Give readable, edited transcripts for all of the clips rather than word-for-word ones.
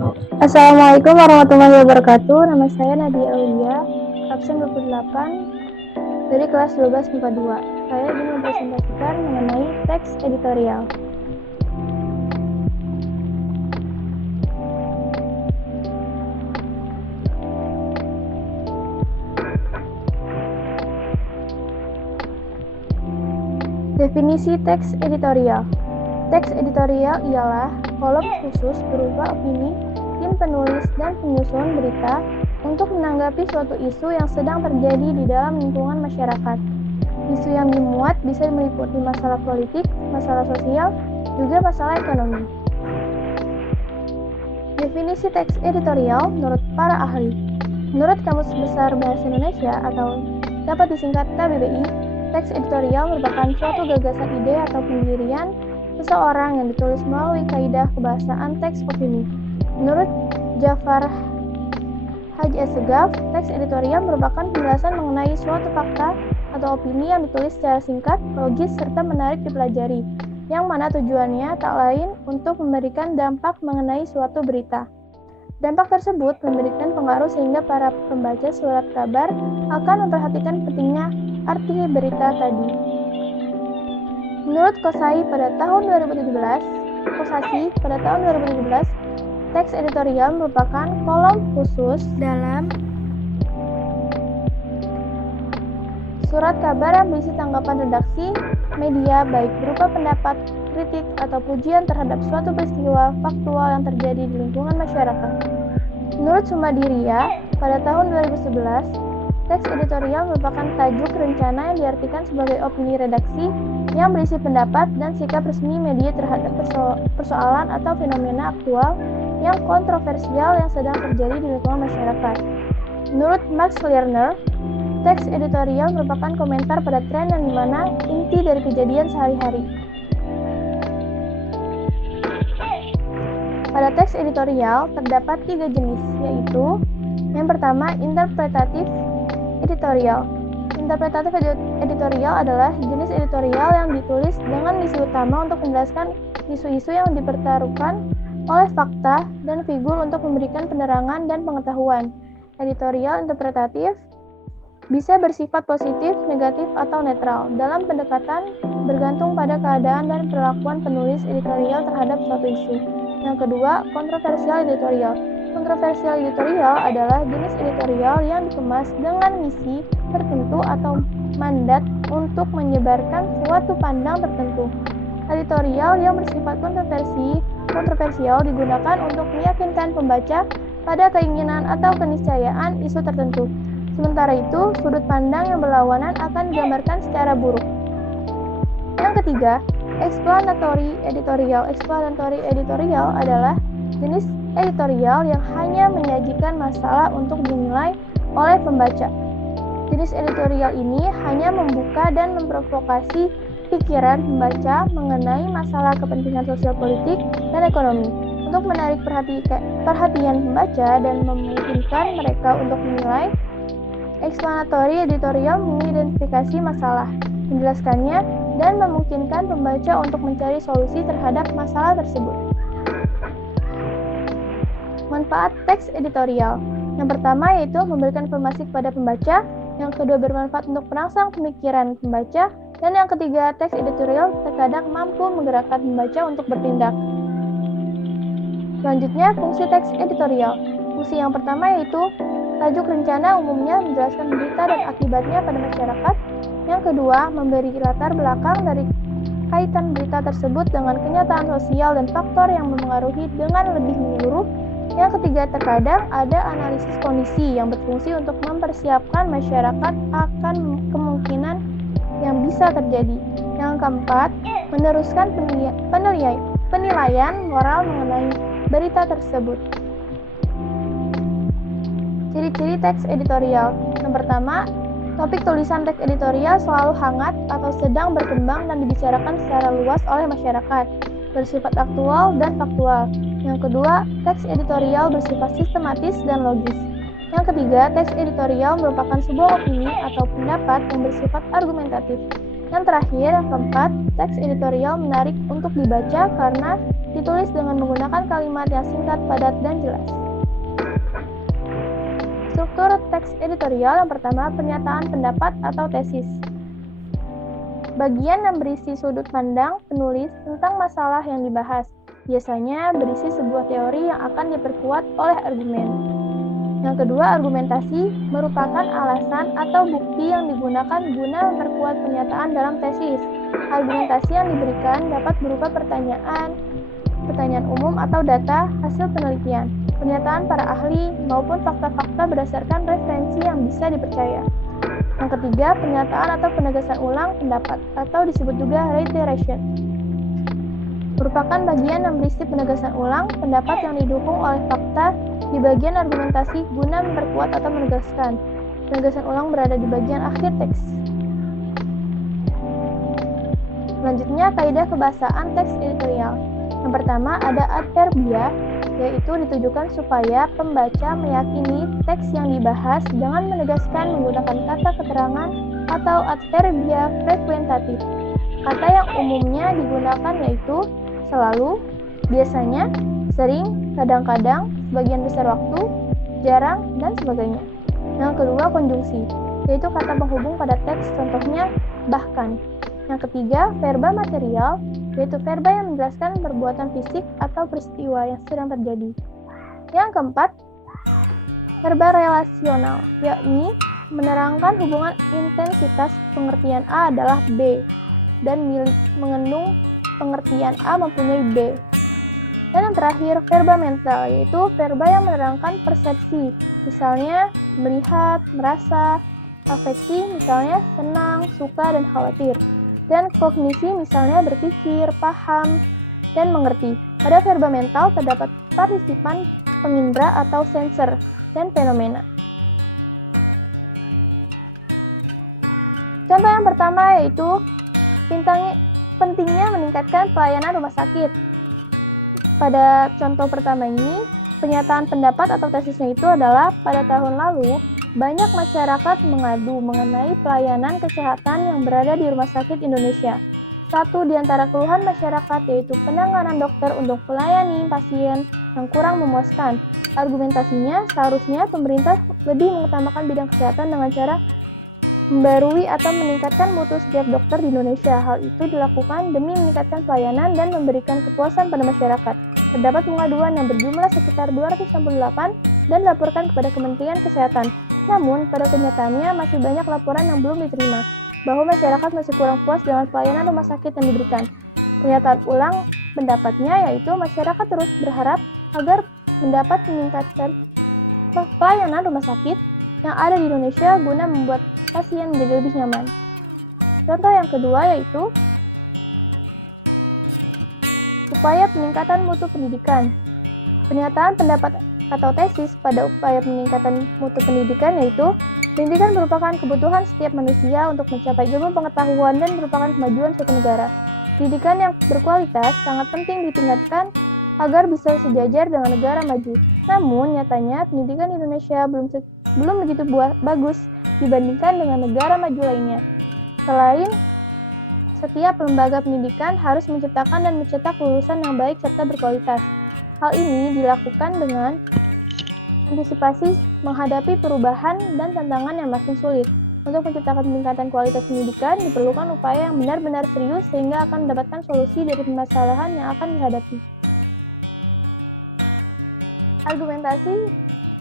Assalamualaikum warahmatullahi wabarakatuh. Nama saya Nadia Aulia, absen 28 dari kelas 12 MIPA 2. Saya ingin mempresentasikan mengenai teks editorial. Definisi teks editorial. Teks editorial ialah kolom khusus berupa opini tim penulis dan penyusun berita untuk menanggapi suatu isu yang sedang terjadi di dalam lingkungan masyarakat. Isu yang dimuat bisa meliputi masalah politik, masalah sosial, juga masalah ekonomi. Definisi teks editorial menurut para ahli. Menurut Kamus Besar Bahasa Indonesia atau dapat disingkat KBBI, teks editorial merupakan suatu gagasan ide atau pendirian seseorang yang ditulis melalui kaidah kebahasaan teks opini. Menurut Jafar Haji Assegaf, teks editorial merupakan penjelasan mengenai suatu fakta atau opini yang ditulis secara singkat, logis, serta menarik dipelajari, yang mana tujuannya tak lain untuk memberikan dampak mengenai suatu berita. Dampak tersebut memberikan pengaruh sehingga para pembaca surat kabar akan memperhatikan pentingnya arti berita tadi. Menurut Kosasi pada tahun 2017, teks editorial merupakan kolom khusus dalam surat kabar yang berisi tanggapan redaksi media baik berupa pendapat, kritik, atau pujian terhadap suatu peristiwa faktual yang terjadi di lingkungan masyarakat. Menurut Sumadiria, pada tahun 2011, teks editorial merupakan tajuk rencana yang diartikan sebagai opini redaksi yang berisi pendapat dan sikap resmi media terhadap persoalan atau fenomena aktual yang kontroversial yang sedang terjadi di lingkungan masyarakat. Menurut Max Lerner, teks editorial merupakan komentar pada tren yang dimana inti dari kejadian sehari-hari. Pada teks editorial terdapat 3 jenis, yaitu yang pertama, interpretatif editorial. Interpretatif editorial adalah jenis editorial yang ditulis dengan misi utama untuk menjelaskan isu-isu yang dipertaruhkan oleh fakta dan figur untuk memberikan penerangan dan pengetahuan. Editorial interpretatif bisa bersifat positif, negatif, atau netral. Dalam pendekatan bergantung pada keadaan dan perlakuan penulis editorial terhadap suatu isu. Yang kedua, kontroversial editorial. Kontroversial editorial adalah jenis editorial yang dikemas dengan misi tertentu atau mandat untuk menyebarkan suatu pandang tertentu. Editorial yang bersifat kontroversial digunakan untuk meyakinkan pembaca pada keinginan atau keniscayaan isu tertentu. Sementara itu, sudut pandang yang berlawanan akan digambarkan secara buruk. Yang ketiga, explanatory editorial. Explanatory editorial adalah jenis editorial yang hanya menyajikan masalah untuk dinilai oleh pembaca. Jenis editorial ini hanya membuka dan memprovokasi pikiran pembaca mengenai masalah kepentingan sosial politik dan ekonomi untuk menarik perhatian pembaca dan memungkinkan mereka untuk menilai. Explanatory editorial mengidentifikasi masalah, menjelaskannya, dan memungkinkan pembaca untuk mencari solusi terhadap masalah tersebut. Manfaat teks editorial. Yang pertama yaitu memberikan informasi kepada pembaca, yang kedua bermanfaat untuk merangsang pemikiran pembaca, dan yang ketiga teks editorial terkadang mampu menggerakkan pembaca untuk bertindak. Selanjutnya, fungsi teks editorial. Fungsi yang pertama yaitu tajuk rencana umumnya menjelaskan berita dan akibatnya pada masyarakat. Yang kedua, memberi latar belakang dari kaitan berita tersebut dengan kenyataan sosial dan faktor yang memengaruhi dengan lebih menyeluruh. Yang ketiga, terkadang ada analisis kondisi yang berfungsi untuk mempersiapkan masyarakat akan kemungkinan yang bisa terjadi. Yang keempat, meneruskan penilaian moral mengenai berita tersebut. Ciri-ciri teks editorial. Yang pertama, topik tulisan teks editorial selalu hangat atau sedang berkembang dan dibicarakan secara luas oleh masyarakat, bersifat aktual dan faktual. Yang kedua, teks editorial bersifat sistematis dan logis. Yang ketiga, teks editorial merupakan sebuah opini atau pendapat yang bersifat argumentatif. Yang terakhir, yang keempat, teks editorial menarik untuk dibaca karena ditulis dengan menggunakan kalimat yang singkat, padat, dan jelas. Struktur teks editorial yang pertama, pernyataan pendapat atau tesis. Bagian yang berisi sudut pandang penulis tentang masalah yang dibahas. Biasanya berisi sebuah teori yang akan diperkuat oleh argumen. Yang kedua, argumentasi merupakan alasan atau bukti yang digunakan guna memperkuat pernyataan dalam tesis. Argumentasi yang diberikan dapat berupa pertanyaan umum atau data hasil penelitian, pernyataan para ahli, maupun fakta-fakta berdasarkan referensi yang bisa dipercaya. Yang ketiga, pernyataan atau penegasan ulang pendapat, atau disebut juga reiteration. Merupakan bagian yang berisi penegasan ulang pendapat yang didukung oleh fakta di bagian argumentasi guna memperkuat atau menegaskan. Penegasan ulang berada di bagian akhir teks. Selanjutnya, kaidah kebahasaan teks editorial. Yang pertama ada adverbia, yaitu ditujukan supaya pembaca meyakini teks yang dibahas dengan menegaskan menggunakan kata keterangan atau adverbia frekuentatif. Kata yang umumnya digunakan yaitu selalu, biasanya, sering, kadang-kadang, sebagian besar waktu, jarang, dan sebagainya. Yang kedua konjungsi, yaitu kata penghubung pada teks, contohnya bahkan. Yang ketiga verba material, yaitu verba yang menjelaskan perbuatan fisik atau peristiwa yang sedang terjadi. Yang keempat, verba relasional, yakni menerangkan hubungan intensitas pengertian A adalah B dan milik mengandung pengertian A mempunyai B. Dan yang terakhir, verba mental, yaitu verba yang menerangkan persepsi, misalnya melihat, merasa, afeksi, misalnya senang, suka, dan khawatir. Dan kognisi misalnya berpikir, paham, dan mengerti. Pada verba mental terdapat partisipan pengindra atau sensor dan fenomena. Contoh yang pertama yaitu pentingnya meningkatkan pelayanan rumah sakit. Pada contoh pertama ini, pernyataan pendapat atau tesisnya itu adalah pada tahun lalu banyak masyarakat mengadu mengenai pelayanan kesehatan yang berada di rumah sakit Indonesia. Satu di antara keluhan masyarakat yaitu penanganan dokter untuk melayani pasien yang kurang memuaskan. Argumentasinya, seharusnya pemerintah lebih mengutamakan bidang kesehatan dengan cara membarui atau meningkatkan mutu setiap dokter di Indonesia. Hal itu dilakukan demi meningkatkan pelayanan dan memberikan kepuasan pada masyarakat. Terdapat pengaduan yang berjumlah sekitar 268 dan dilaporkan kepada Kementerian Kesehatan. Namun, pada kenyataannya masih banyak laporan yang belum diterima, bahwa masyarakat masih kurang puas dengan pelayanan rumah sakit yang diberikan. Pernyataan ulang pendapatnya yaitu masyarakat terus berharap agar mendapat meningkatkan pelayanan rumah sakit yang ada di Indonesia guna membuat pasien menjadi lebih nyaman. Contoh yang kedua yaitu upaya peningkatan mutu pendidikan. Pernyataan pendapat atau tesis pada upaya peningkatan mutu pendidikan yaitu pendidikan merupakan kebutuhan setiap manusia untuk mencapai ilmu pengetahuan dan merupakan kemajuan suatu negara. Pendidikan yang berkualitas sangat penting ditingkatkan agar bisa sejajar dengan negara maju. Namun, nyatanya pendidikan di Indonesia belum begitu bagus dibandingkan dengan negara maju lainnya. Selain setiap lembaga pendidikan harus menciptakan dan mencetak lulusan yang baik serta berkualitas. Hal ini dilakukan dengan antisipasi menghadapi perubahan dan tantangan yang makin sulit. Untuk menciptakan peningkatan kualitas pendidikan, diperlukan upaya yang benar-benar serius sehingga akan mendapatkan solusi dari permasalahan yang akan dihadapi. Argumentasi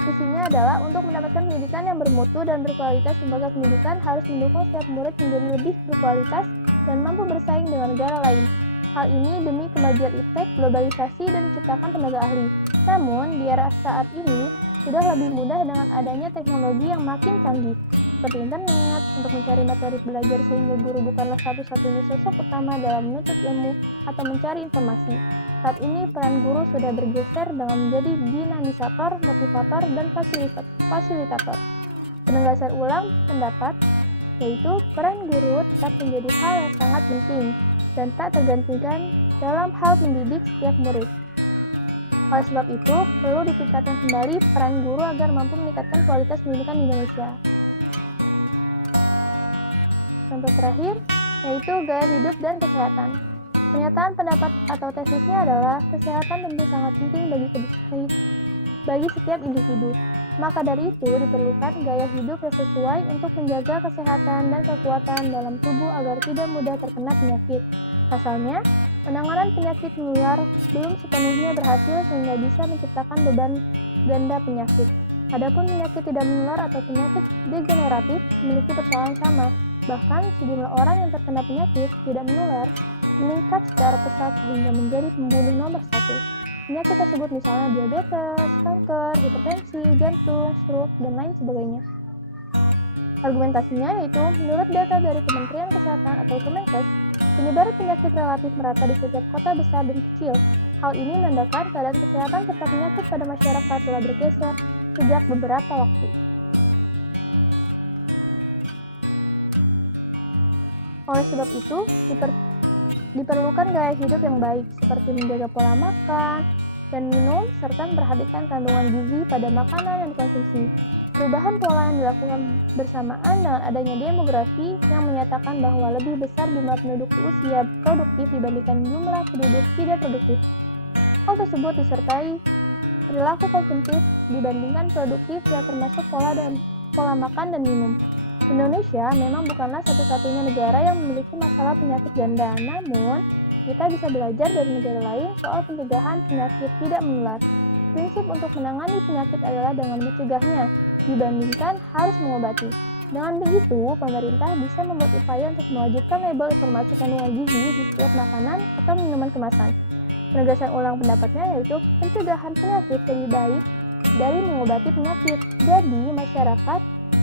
isinya adalah untuk mendapatkan pendidikan yang bermutu dan berkualitas, lembaga pendidikan harus mendukung setiap murid menjadi lebih berkualitas dan mampu bersaing dengan negara lain. Hal ini demi kemajuan iptek, globalisasi, dan menciptakan tenaga ahli. Namun, di era saat ini sudah lebih mudah dengan adanya teknologi yang makin canggih, seperti internet, untuk mencari materi belajar sehingga guru bukanlah satu-satunya sosok utama dalam menuntut ilmu atau mencari informasi. Saat ini peran guru sudah bergeser dengan menjadi dinamisator, motivator, dan fasilitator. Penegasan ulang pendapat, yaitu peran guru tetap menjadi hal yang sangat penting dan tak tergantikan dalam hal mendidik setiap murid. Oleh sebab itu, perlu ditingkatkan kembali peran guru agar mampu meningkatkan kualitas pendidikan di Indonesia. Contoh terakhir, yaitu gaya hidup dan kesehatan. Pernyataan pendapat atau tesisnya adalah kesehatan tentu sangat penting bagi setiap individu. Maka dari itu diperlukan gaya hidup yang sesuai untuk menjaga kesehatan dan kekuatan dalam tubuh agar tidak mudah terkena penyakit. Pasalnya, penanganan penyakit menular belum sepenuhnya berhasil sehingga bisa menciptakan beban ganda penyakit. Adapun penyakit tidak menular atau penyakit degeneratif memiliki persoalan sama. Bahkan sejumlah orang yang terkena penyakit tidak menular meningkat secara pesat sehingga menjadi pembunuh nomor 1. Penyakit tersebut misalnya diabetes, kanker, hipertensi, jantung, stroke, dan lain sebagainya. Argumentasinya yaitu, menurut data dari Kementerian Kesehatan atau Kemenkes, penyebaran penyakit relatif merata di setiap kota besar dan kecil. Hal ini menandakan keadaan kesehatan serta penyakit pada masyarakat telah bergeser sejak beberapa waktu. Oleh sebab itu, diperlukan gaya hidup yang baik, seperti menjaga pola makan dan minum, serta memperhatikan kandungan gizi pada makanan yang dikonsumsi. Perubahan pola yang dilakukan bersamaan dengan adanya demografi yang menyatakan bahwa lebih besar jumlah penduduk usia produktif dibandingkan jumlah penduduk tidak produktif. Hal tersebut disertai perilaku konsumtif dibandingkan produktif yang termasuk pola makan dan minum. Indonesia memang bukanlah satu-satunya negara yang memiliki masalah penyakit ganda, namun kita bisa belajar dari negara lain soal pencegahan penyakit tidak menular. Prinsip untuk menangani penyakit adalah dengan mencegahnya, dibandingkan harus mengobati. Dengan begitu, pemerintah bisa membuat upaya untuk mewajibkan label informasi kandungan gizi di setiap makanan atau minuman kemasan. Penegasan ulang pendapatnya yaitu pencegahan penyakit lebih baik dari mengobati penyakit. Jadi, masyarakat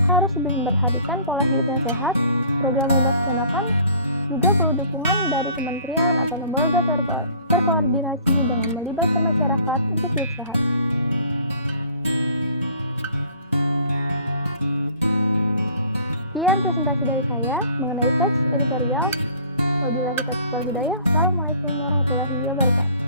harus lebih memperhatikan pola hidup yang sehat. Program yang dilaksanakan juga perlu dukungan dari kementerian atau lembaga terkoordinasi dengan melibatkan masyarakat untuk hidup sehat. Sekian presentasi dari saya mengenai teks editorial. Wabillahi taufiq wal hidayah. Assalamualaikum warahmatullahi wabarakatuh.